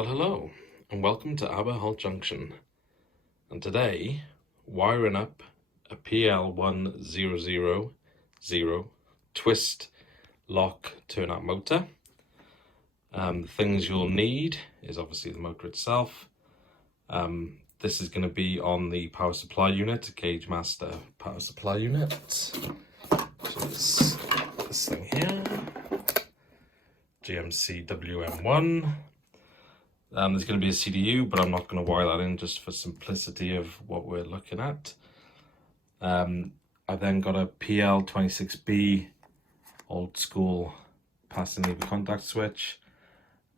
Well, hello and welcome to Aberholt Junction, and today wiring up a PL1000 twist lock turnout motor. The things you'll need is obviously the motor itself. This is going to be on the power supply unit, Gauge Master power supply unit, which is this thing here, GMC WM1. There's going to be a CDU, but I'm not going to wire that in just for simplicity of what we're looking at. I've then got a PL26B old school passive lever contact switch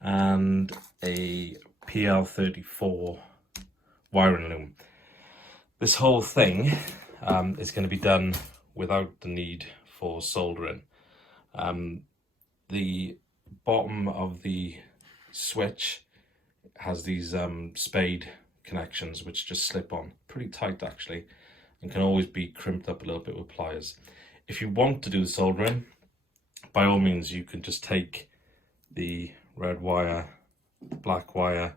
and a PL34 wiring loom. This whole thing is going to be done without the need for soldering. The bottom of the switch has these spade connections which just slip on pretty tight actually, and can always be crimped up a little bit with pliers. If you want to do the soldering, by all means you can just take the red wire, the black wire,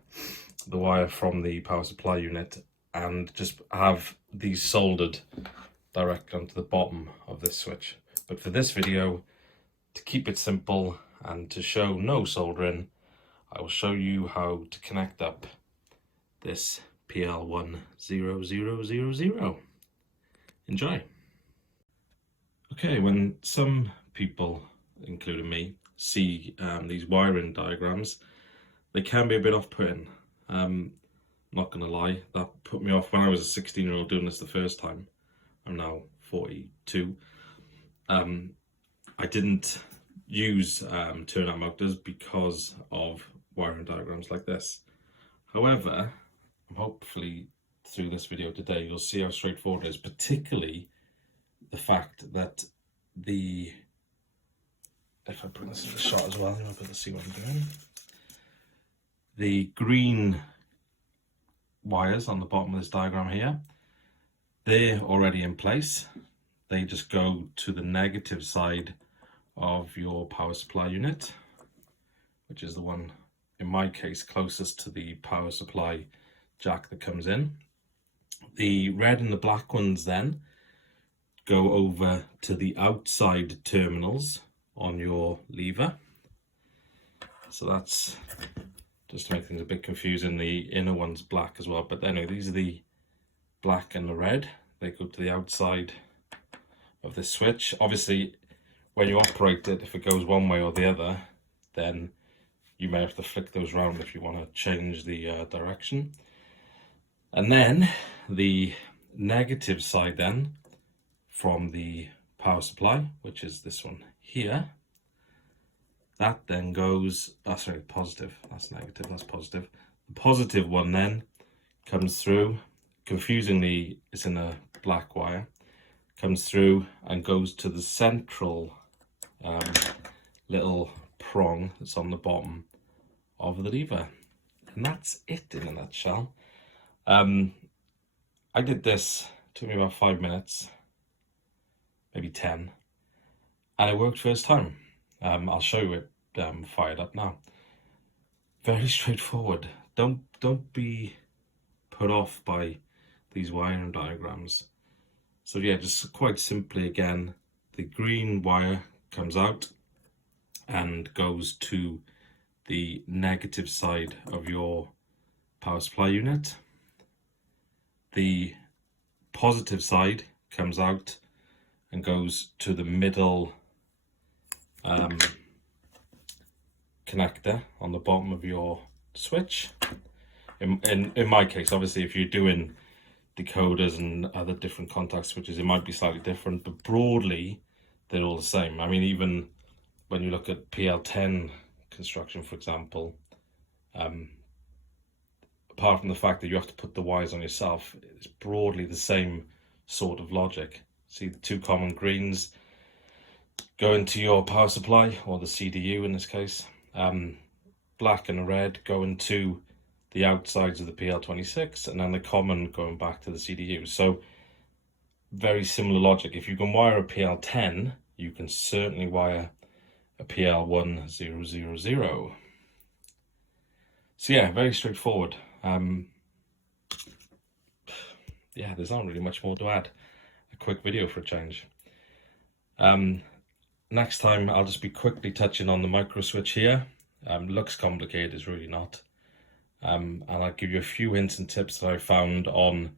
the wire from the power supply unit, and just have these soldered directly onto the bottom of this switch. But for this video, to keep it simple and to show no soldering, I will show you how to connect up this PL1000. Enjoy. Okay, when some people, including me, see these wiring diagrams, they can be a bit off-putting. Not gonna lie, that put me off when I was a 16-year-old doing this the first time. I'm now 42. I didn't use turnout motors because of wiring diagrams like this. However, hopefully through this video today you'll see how straightforward it is, particularly the fact that if I bring this in the shot as well, you'll be able to see what I'm doing. The green wires on the bottom of this diagram here, they're already in place. They just go to the negative side of your power supply unit, which is the one, in my case, closest to the power supply jack that comes in. The red and the black ones then go over to the outside terminals on your lever. So that's just to make things a bit confusing. The inner one's black as well, but anyway, these are the black and the red. They go to the outside of this switch. Obviously, when you operate it, if it goes one way or the other, then you may have to flick those around if you want to change the direction. And then the negative side then from the power supply, which is this one here, that then goes, sorry, positive, that's negative, that's positive. The positive one then comes through, confusingly it's in a black wire, comes through and goes to the central little prong that's on the bottom of the lever. And that's it in a nutshell. I did this, took me about 5 minutes, maybe 10, and it worked first time. I'll show you it fired up now. Very straightforward. Don't be put off by these wiring diagrams. So yeah, just quite simply again, the green wire comes out and goes to the negative side of your power supply unit. The positive side comes out and goes to the middle connector on the bottom of your switch. In my case, obviously, if you're doing decoders and other different contact switches, it might be slightly different, but broadly they're all the same. I mean, even when you look at PL10 construction, for example, apart from the fact that you have to put the wires on yourself, it's broadly the same sort of logic. See the two common greens go into your power supply, or the CDU in this case. Black and red go into the outsides of the PL26, and then the common going back to the CDU. So very similar logic. If you can wire a PL10, you can certainly wire a PL1000. So yeah, very straightforward. Yeah, there's not really much more to add. A quick video for a change. Next time I'll just be quickly touching on the micro switch here. Looks complicated, it's really not. And I'll give you a few hints and tips that I found on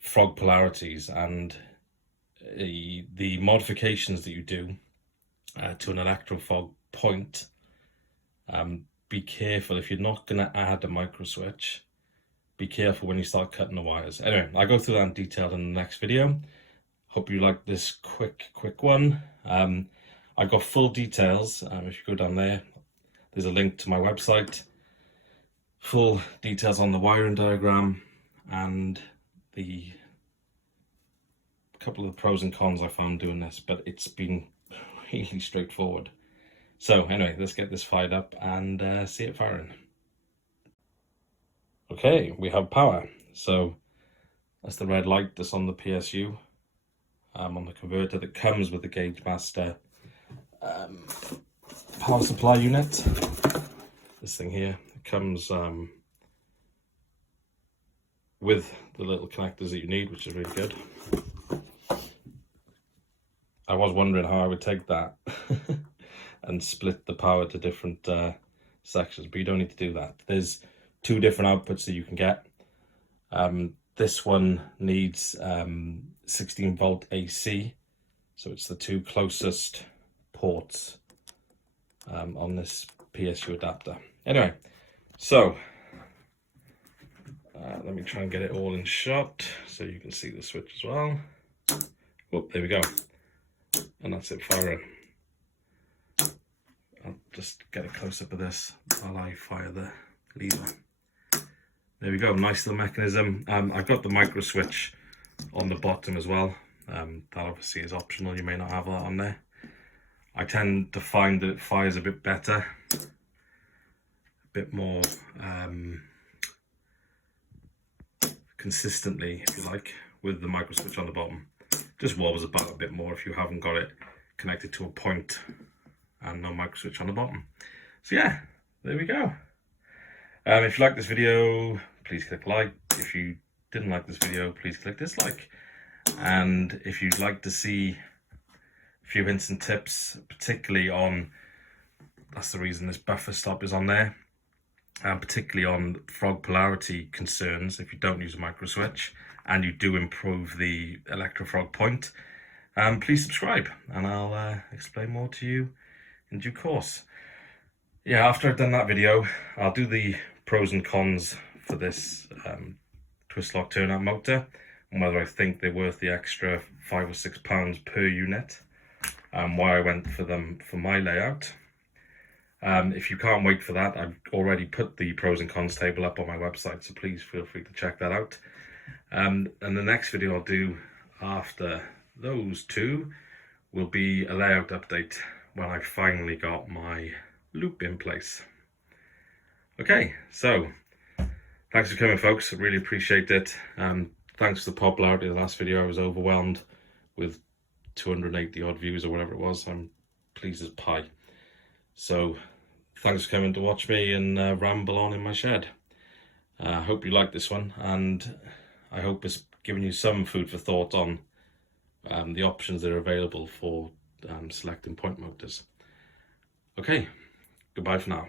frog polarities and the modifications that you do to an electrofrog point. Be careful if you're not going to add a micro switch. Be careful when you start cutting the wires. Anyway, I'll go through that in detail in the next video. Hope you like this quick one. I've got full details. If you go down there, there's a link to my website. Full details on the wiring diagram and the couple of the pros and cons I found doing this, but it's been really straightforward. So anyway, let's get this fired up and see it firing. Okay, we have power. So that's the red light that's on the PSU, on the converter that comes with the Gauge Master power supply unit. This thing here comes with the little connectors that you need, which is really good. I was wondering how I would take that and split the power to different sections, but you don't need to do that. There's two different outputs that you can get. This one needs 16 volt AC, so it's the two closest ports on this PSU adapter. Anyway, so let me try and get it all in shot so you can see the switch as well. Oh, there we go. And that's it firing. I'll just get a close-up of this while I fire the lever. There we go, nice little mechanism. I've got the micro switch on the bottom as well. That obviously is optional, you may not have that on there. I tend to find that it fires a bit better, a bit more consistently, if you like, with the micro switch on the bottom. Just wobbles about a bit more if you haven't got it connected to a point and no micro switch on the bottom. So yeah, there we go. If you like this video, please click like. If you didn't like this video, please click dislike. And if you'd like to see a few hints and tips, particularly on, that's the reason this buffer stop is on there, particularly on frog polarity concerns, if you don't use a micro switch and you do improve the electrofrog point, please subscribe and I'll explain more to you in due course. Yeah, after I've done that video, I'll do the pros and cons for this TwistLock turnout motor and whether I think they're worth the extra £5 or £6 per unit, and why I went for them for my layout. If you can't wait for that, I've already put the pros and cons table up on my website, so please feel free to check that out. And the next video I'll do after those two will be a layout update when I finally got my loop in place. Okay, so thanks for coming, folks. I really appreciate it. Thanks for the popularity of the last video. I was overwhelmed with 280 odd views or whatever it was. I'm pleased as pie. So thanks for coming to watch me and ramble on in my shed. I hope you like this one, and I hope it's given you some food for thought on the options that are available for selecting point motors. Okay, goodbye for now.